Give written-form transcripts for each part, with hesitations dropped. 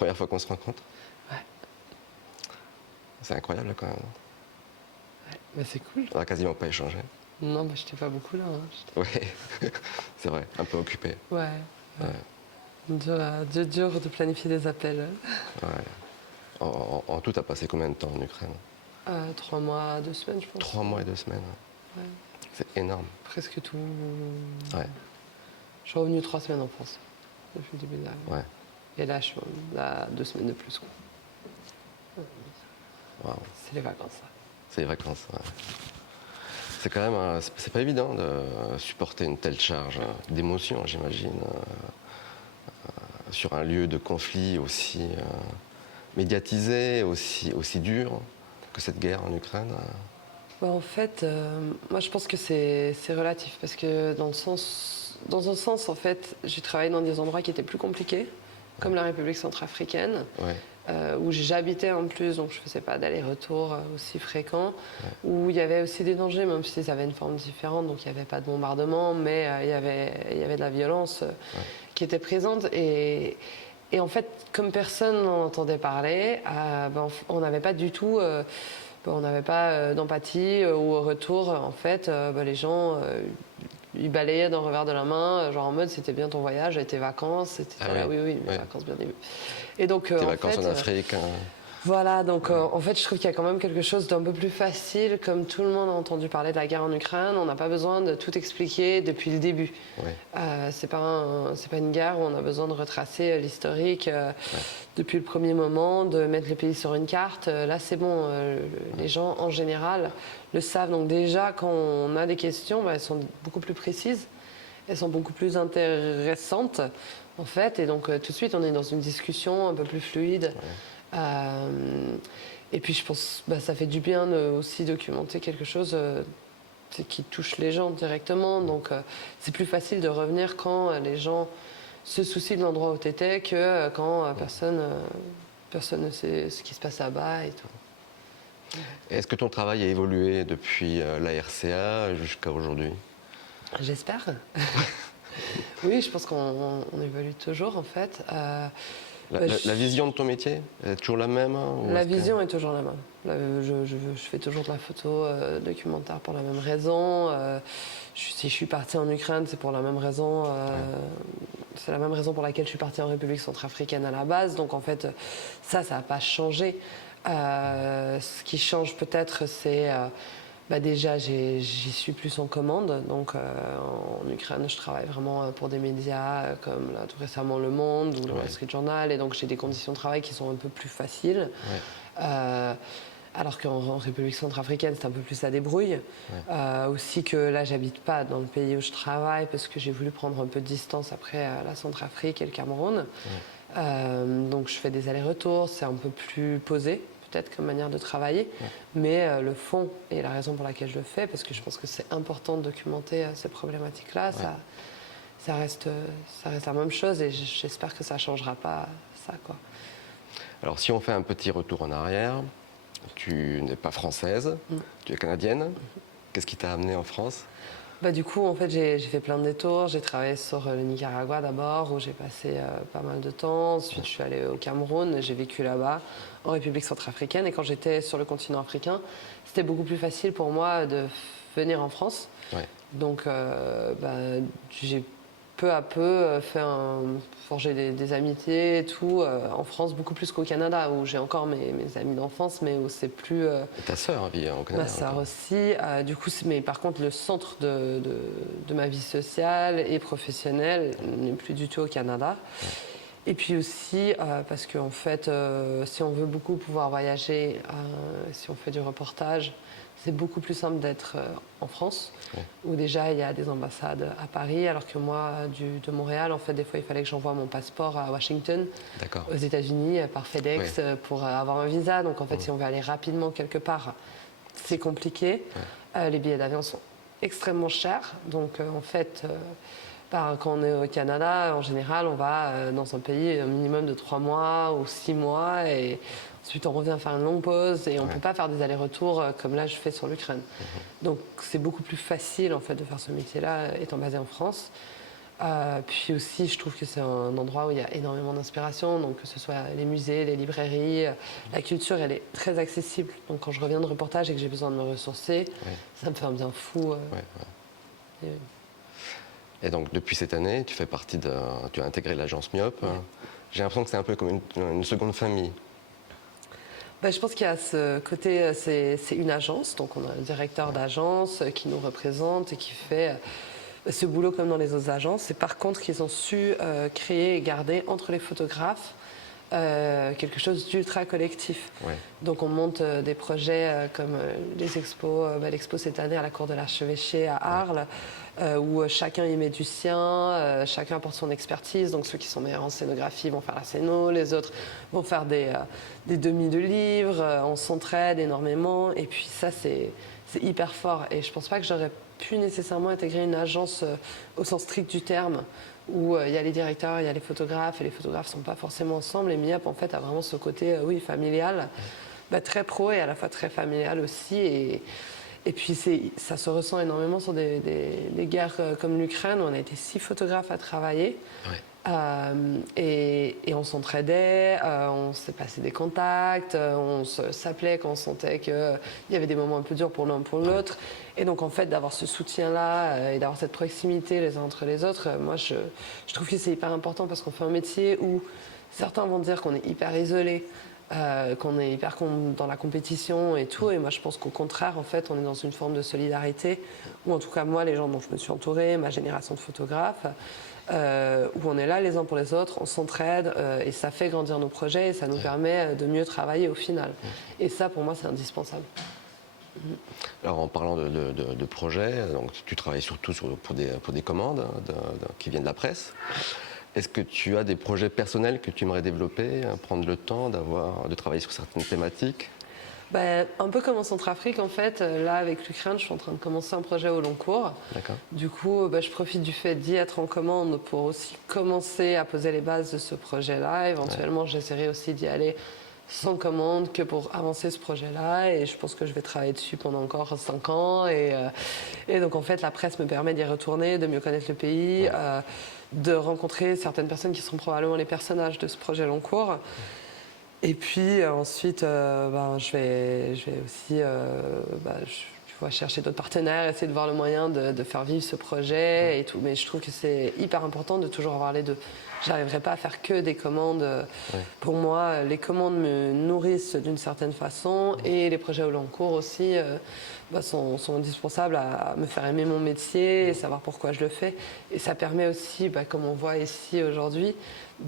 Première fois qu'on se rencontre? Ouais. C'est incroyable quand même. Ouais. Bah, c'est cool. On n'a quasiment pas échangé. Non, bah, j'étais pas beaucoup là. Hein. Oui, c'est vrai, un peu occupé. Ouais. Ouais. Dur de planifier des appels. Ouais. En tout, t'as passé combien de temps en Ukraine? 3 mois, 2 semaines, je pense. 3 mois et 2 semaines. Ouais. C'est énorme. Presque tout. Ouais. Je suis revenue 3 semaines en France depuis le début de l'année. Ouais. Et là, je suis là 2 semaines de plus. Quoi. Waouh. C'est les vacances. Ça. C'est les vacances. Ouais. C'est quand même, c'est pas évident de supporter une telle charge d'émotion, j'imagine, sur un lieu de conflit aussi médiatisé, aussi dur que cette guerre en Ukraine. Bah, en fait, moi je pense que c'est relatif parce que dans un sens, en fait, j'ai travaillé dans des endroits qui étaient plus compliqués, comme la République centrafricaine, Ouais. où j'habitais en plus, donc je ne faisais pas d'aller-retour aussi fréquent, où il y avait aussi des dangers, même si ça avait une forme différente, donc il n'y avait pas de bombardement, mais il y avait de la violence qui était présente. Et en fait, comme personne n'en entendait parler, on n'avait pas du tout... on n'avait pas d'empathie ou au retour, en fait, les gens, ils balayaient d'un revers de la main, genre en mode c'était bien ton voyage et tes vacances, c'était là, oui, mes vacances bien début. Et donc, tes vacances en Afrique. Voilà, donc en fait, je trouve qu'il y a quand même quelque chose d'un peu plus facile, comme tout le monde a entendu parler de la guerre en Ukraine, on n'a pas besoin de tout expliquer depuis le début. C'est pas une guerre où on a besoin de retracer l'historique depuis le premier moment, de mettre le pays sur une carte. Là, c'est bon, les gens en général le savent. Donc déjà, quand on a des questions, elles sont beaucoup plus précises, elles sont beaucoup plus intéressantes, en fait, et donc tout de suite, on est dans une discussion un peu plus fluide. Et puis je pense que ça fait du bien de aussi documenter quelque chose qui touche les gens directement. Donc c'est plus facile de revenir quand les gens se soucient de l'endroit où tu étais que quand personne ne sait ce qui se passe là-bas et tout. Est-ce que ton travail a évolué depuis la RCA jusqu'à aujourd'hui? J'espère. Oui, je pense qu'on évolue toujours en fait. La vision de ton métier est toujours la même La vision est toujours la même. Je fais toujours de la photo documentaire pour la même raison. Si je suis partie en Ukraine, c'est pour la même raison. C'est la même raison pour laquelle je suis partie en République centrafricaine à la base. Donc en fait, ça n'a pas changé. Ce qui change peut-être, c'est... déjà, j'y suis plus en commande. Donc, en Ukraine, je travaille vraiment pour des médias comme là, tout récemment Le Monde ou le Wall Street Journal. Et donc, j'ai des conditions de travail qui sont un peu plus faciles. Alors qu'en République centrafricaine, c'est un peu plus la débrouille. Aussi que là, j'habite pas dans le pays où je travaille parce que j'ai voulu prendre un peu de distance après la Centrafrique et le Cameroun. Donc, je fais des allers-retours. C'est un peu plus posé. Peut-être comme manière de travailler, mais le fond et la raison pour laquelle je le fais, parce que je pense que c'est important de documenter ces problématiques-là, ça reste la même chose et j'espère que ça ne changera pas ça, quoi. Alors si on fait un petit retour en arrière, tu n'es pas française, tu es canadienne. Qu'est-ce qui t'a amenée en France? Du coup, en fait, j'ai fait plein de détours. J'ai travaillé sur le Nicaragua d'abord, où j'ai passé pas mal de temps. Ensuite, je suis allée au Cameroun, j'ai vécu là-bas, en République centrafricaine. Et quand j'étais sur le continent africain, c'était beaucoup plus facile pour moi de venir en France. Donc, j'ai peu à peu forgé des amitiés et tout, en France, beaucoup plus qu'au Canada, où j'ai encore mes amis d'enfance, mais où c'est plus... Ta sœur vit au Canada? Ma sœur aussi. Du coup, mais par contre, le centre de ma vie sociale et professionnelle n'est plus du tout au Canada. Et puis aussi, parce qu'en fait, si on veut beaucoup pouvoir voyager, si on fait du reportage, c'est beaucoup plus simple d'être en France, où déjà il y a des ambassades à Paris, alors que moi, de Montréal, en fait, des fois, il fallait que j'envoie mon passeport à Washington, aux États-Unis, par FedEx, pour avoir un visa. Donc, en fait, si on veut aller rapidement quelque part, c'est compliqué. Les billets d'avion sont extrêmement chers. Donc, en fait, quand on est au Canada, en général, on va dans un pays un minimum de 3 mois ou 6 mois. Et ensuite, on revient faire une longue pause. Et on ne peut pas faire des allers-retours comme là, je fais sur l'Ukraine. Donc, c'est beaucoup plus facile, en fait, de faire ce métier-là, étant basé en France. Puis aussi, je trouve que c'est un endroit où il y a énormément d'inspiration, donc que ce soit les musées, les librairies, la culture, elle est très accessible. Donc quand je reviens de reportage et que j'ai besoin de me ressourcer, ça me fait un bien fou. Et donc depuis cette année, tu as intégré l'agence Myope. J'ai l'impression que c'est un peu comme une seconde famille. Je pense qu'il y a ce côté, c'est une agence, donc on a un directeur d'agence qui nous représente et qui fait ce boulot comme dans les autres agences. Et par contre, qu'ils ont su créer et garder entre les photographes quelque chose d'ultra collectif. Ouais. Donc on monte des projets comme les expos, l'expo cette année à la Cour de l'Archevêché à Arles, où chacun y met du sien, chacun apporte son expertise. Donc ceux qui sont meilleurs en scénographie vont faire la scéno, les autres vont faire des demi de livres, on s'entraide énormément. Et puis ça, c'est hyper fort. Et je pense pas que j'aurais pu nécessairement intégrer une agence au sens strict du terme, où il y a les directeurs, il y a les photographes, et les photographes ne sont pas forcément ensemble. Et Myope, en fait, a vraiment ce côté, familial, très pro et à la fois très familial aussi. Et puis, ça se ressent énormément sur des guerres comme l'Ukraine, où on a été 6 photographes à travailler. Et on s'entraidait, on s'est passé des contacts, on s'appelait quand on sentait qu'il y avait des moments un peu durs pour l'un pour l'autre. Et donc, en fait, d'avoir ce soutien-là et d'avoir cette proximité les uns entre les autres, moi, je trouve que c'est hyper important parce qu'on fait un métier où certains vont dire qu'on est hyper isolé, qu'on est hyper dans la compétition et tout. Et moi, je pense qu'au contraire, en fait, on est dans une forme de solidarité, ou en tout cas, moi, les gens dont je me suis entourée, ma génération de photographes, où on est là les uns pour les autres, on s'entraide et ça fait grandir nos projets et ça nous permet de mieux travailler au final. Et ça, pour moi, c'est indispensable. Alors en parlant de projets, donc, tu travailles surtout pour des commandes qui viennent de la presse. Est-ce que tu as des projets personnels que tu aimerais développer, prendre le temps de travailler sur certaines thématiques ? Un peu comme en Centrafrique, en fait. Là, avec l'Ukraine, je suis en train de commencer un projet au long cours. D'accord. Du coup, je profite du fait d'y être en commande pour aussi commencer à poser les bases de ce projet-là. Éventuellement, j'essaierai aussi d'y aller sans commande que pour avancer ce projet-là. Et je pense que je vais travailler dessus pendant encore 5 ans. Et donc, en fait, la presse me permet d'y retourner, de mieux connaître le pays, de rencontrer certaines personnes qui seront probablement les personnages de ce projet long cours. Et puis ensuite, je vais aussi chercher d'autres partenaires, essayer de voir le moyen de faire vivre ce projet et tout. Mais je trouve que c'est hyper important de toujours avoir les deux. J'arriverai pas à faire que des commandes. Pour moi, les commandes me nourrissent d'une certaine façon et les projets au long cours aussi sont indispensables à me faire aimer mon métier et savoir pourquoi je le fais. Et ça permet aussi, comme on voit ici aujourd'hui,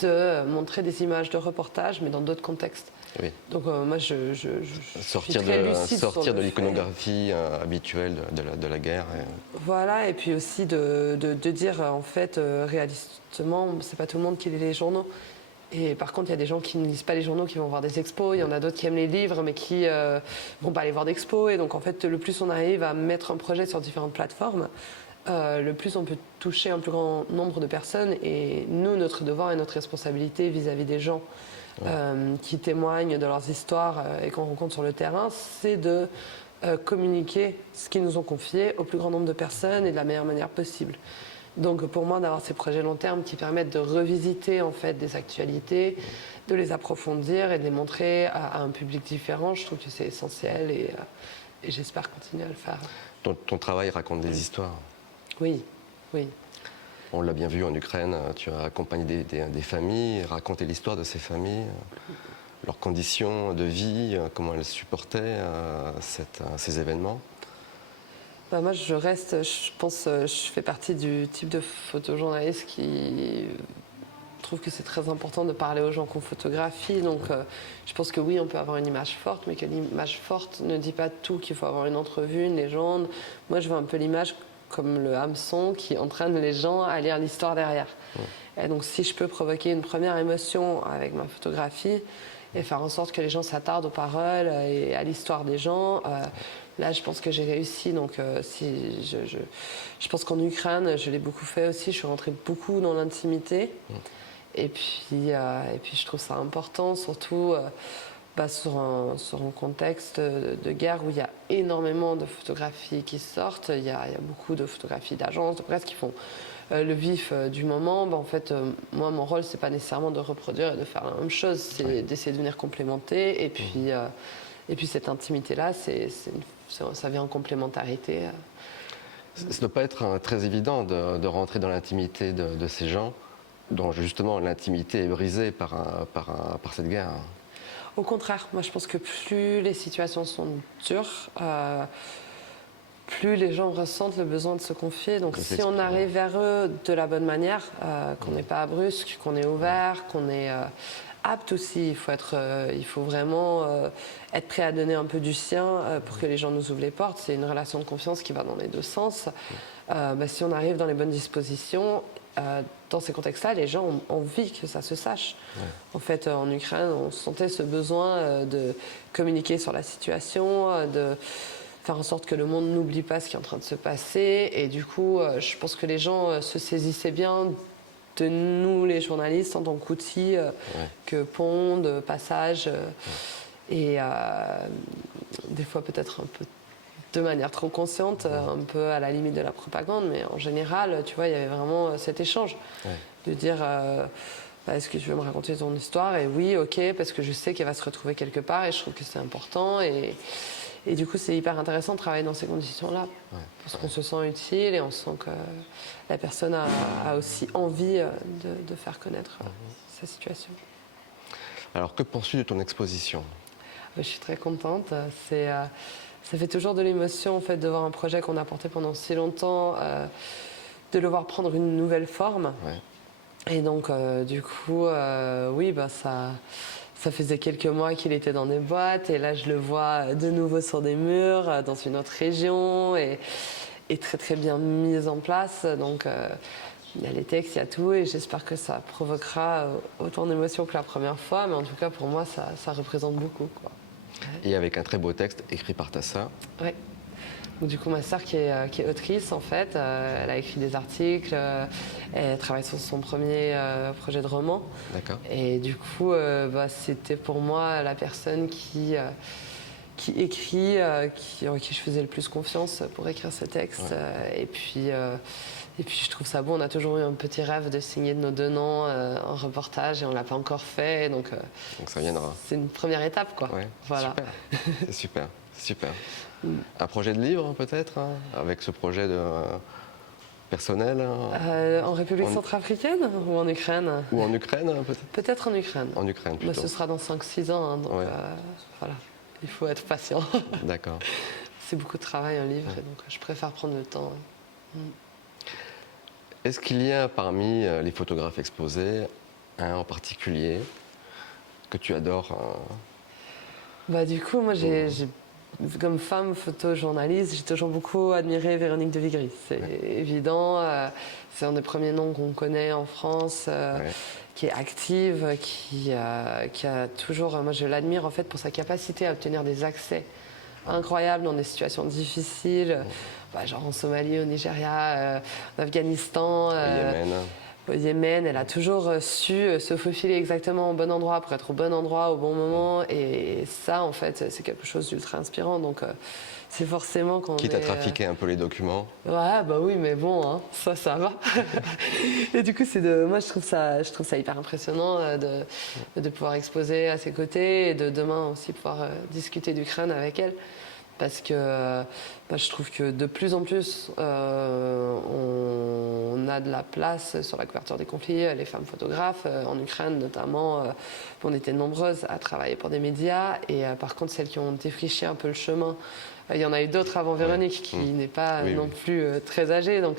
de montrer des images de reportage, mais dans d'autres contextes. Oui. Donc moi, je sortir suis très lucide sortir sur de le l'iconographie habituelle de la guerre. Voilà, et puis aussi de dire, en fait, réalistement, c'est pas tout le monde qui lit les journaux. Et par contre, il y a des gens qui ne lisent pas les journaux, qui vont voir des expos. Il y en a d'autres qui aiment les livres, mais qui vont pas aller voir d'expos. Et donc, en fait, le plus on arrive à mettre un projet sur différentes plateformes, le plus on peut toucher un plus grand nombre de personnes. Et nous, notre devoir et notre responsabilité vis-à-vis des gens qui témoignent de leurs histoires et qu'on rencontre sur le terrain, c'est de communiquer ce qu'ils nous ont confié au plus grand nombre de personnes et de la meilleure manière possible. Donc pour moi, d'avoir ces projets long terme qui permettent de revisiter en fait des actualités, de les approfondir et de les montrer à un public différent, je trouve que c'est essentiel et j'espère continuer à le faire. Ton travail raconte des histoires. Oui. On l'a bien vu en Ukraine, tu as accompagné des familles, raconté l'histoire de ces familles, leurs conditions de vie, comment elles supportaient ces événements. Moi, je pense, je fais partie du type de photojournaliste qui trouve que c'est très important de parler aux gens qu'on photographie. Donc, je pense que oui, on peut avoir une image forte, mais que l'image forte ne dit pas tout, qu'il faut avoir une entrevue, une légende. Moi, je veux un peu l'image comme le hameçon qui entraîne les gens à lire l'histoire derrière. Et donc, si je peux provoquer une première émotion avec ma photographie et faire en sorte que les gens s'attardent aux paroles et à l'histoire des gens, là, je pense que j'ai réussi. Donc, je pense qu'en Ukraine, je l'ai beaucoup fait aussi. Je suis rentrée beaucoup dans l'intimité. Et puis, je trouve ça important, surtout sur un contexte de guerre où il y a énormément de photographies qui sortent. Il y a beaucoup de photographies d'agences, de presse qui font le vif du moment. En fait, moi, mon rôle, c'est pas nécessairement de reproduire et de faire la même chose, c'est d'essayer de venir complémenter. Et puis cette intimité-là, ça vient en complémentarité. Ça ne doit pas être très évident de rentrer dans l'intimité de ces gens, dont justement l'intimité est brisée par cette guerre. Au contraire, moi je pense que plus les situations sont dures, plus les gens ressentent le besoin de se confier. Donc si on arrive vers eux de la bonne manière, qu'on n'est pas brusque, qu'on est ouvert, qu'on est apte aussi, il faut vraiment être prêt à donner un peu du sien pour que les gens nous ouvrent les portes. C'est une relation de confiance qui va dans les deux sens. Si on arrive dans les bonnes dispositions, dans ces contextes-là, les gens ont envie que ça se sache. Ouais. En fait, en Ukraine, on sentait ce besoin de communiquer sur la situation, de faire en sorte que le monde n'oublie pas ce qui est en train de se passer. Et du coup, je pense que les gens se saisissaient bien de nous, les journalistes, en tant qu'outils, que pont, de passage, et des fois peut-être un peu de manière trop consciente, un peu à la limite de la propagande, mais en général, tu vois, il y avait vraiment cet échange de dire est-ce que tu veux me raconter ton histoire? Et oui, ok, parce que je sais qu'elle va se retrouver quelque part et je trouve que c'est important. Et du coup, c'est hyper intéressant de travailler dans ces conditions-là, parce qu'on se sent utile et on sent que la personne a aussi envie de faire connaître sa situation. Alors, que penses-tu de ton exposition? Je suis très contente. Ça fait toujours de l'émotion en fait, de voir un projet qu'on a porté pendant si longtemps, de le voir prendre une nouvelle forme. Ouais. Et donc, du coup, oui, ça faisait quelques mois qu'il était dans des boîtes. Et là, je le vois de nouveau sur des murs, dans une autre région, et très, très bien mis en place. Donc, il y a les textes, il y a tout. Et j'espère que ça provoquera autant d'émotions que la première fois. Mais en tout cas, pour moi, ça représente beaucoup, quoi. Et avec un très beau texte écrit par ta sœur. Oui. Du coup, ma sœur qui est autrice, en fait, elle a écrit des articles, elle travaille sur son premier projet de roman. D'accord. Et du coup, c'était pour moi la personne qui écrit, en qui je faisais le plus confiance pour écrire ce texte. Ouais. Et puis, je trouve ça beau. On a toujours eu un petit rêve de signer de nos deux noms en reportage et on ne l'a pas encore fait. Donc ça viendra. C'est une première étape, quoi. Ouais, voilà. C'est super. Super. Un projet de livre, peut-être, avec ce projet personnel en République centrafricaine ou en Ukraine? Ou en Ukraine, peut-être? Peut-être en Ukraine. En Ukraine, plutôt. Ce sera dans 5-6 ans, donc voilà. Il faut être patient. D'accord. C'est beaucoup de travail, un livre, et donc je préfère prendre le temps. Est-ce qu'il y a parmi les photographes exposés un en particulier que tu adores? Du coup, moi, comme femme photojournaliste, j'ai toujours beaucoup admiré Véronique de Vigry. C'est évident, c'est un des premiers noms qu'on connaît en France, qui est active, qui a toujours... Moi, je l'admire en fait pour sa capacité à obtenir des accès incroyables dans des situations difficiles, genre en Somalie, au Nigeria, en Afghanistan, au Yémen. Elle a toujours su se faufiler exactement au bon endroit pour être au bon endroit au bon moment. Et ça, en fait, c'est quelque chose d'ultra inspirant. Donc, c'est forcément quand Quitte à trafiquer un peu les documents. Ouais, oui, mais bon, hein, ça va. Et du coup, moi, je trouve ça hyper impressionnant de pouvoir exposer à ses côtés et de demain aussi pouvoir discuter d'Ukraine avec elle. Parce que je trouve que de plus en plus, on a de la place sur la couverture des conflits, les femmes photographes, en Ukraine notamment. On était nombreuses à travailler pour des médias. Et par contre, celles qui ont défriché un peu le chemin, il y en a eu d'autres avant Véronique, qui n'est pas non plus très âgée. Donc,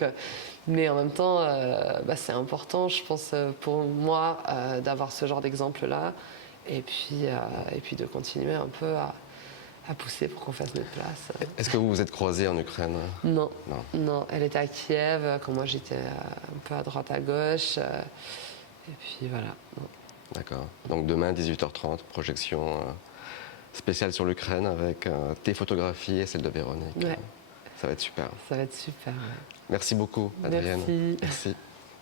mais en même temps, c'est important, je pense, pour moi, d'avoir ce genre d'exemple-là. Et puis de continuer un peu à pousser pour qu'on fasse notre place. Est-ce que vous vous êtes croisés en Ukraine? Non. Elle était à Kiev, quand moi j'étais un peu à droite, à gauche. Et puis voilà. D'accord. Donc demain, 18h30, projection spéciale sur l'Ukraine avec tes photographies et celles de Véronique. Ouais. Ça va être super. Ça va être super, Merci beaucoup, Adrienne. Merci. Merci.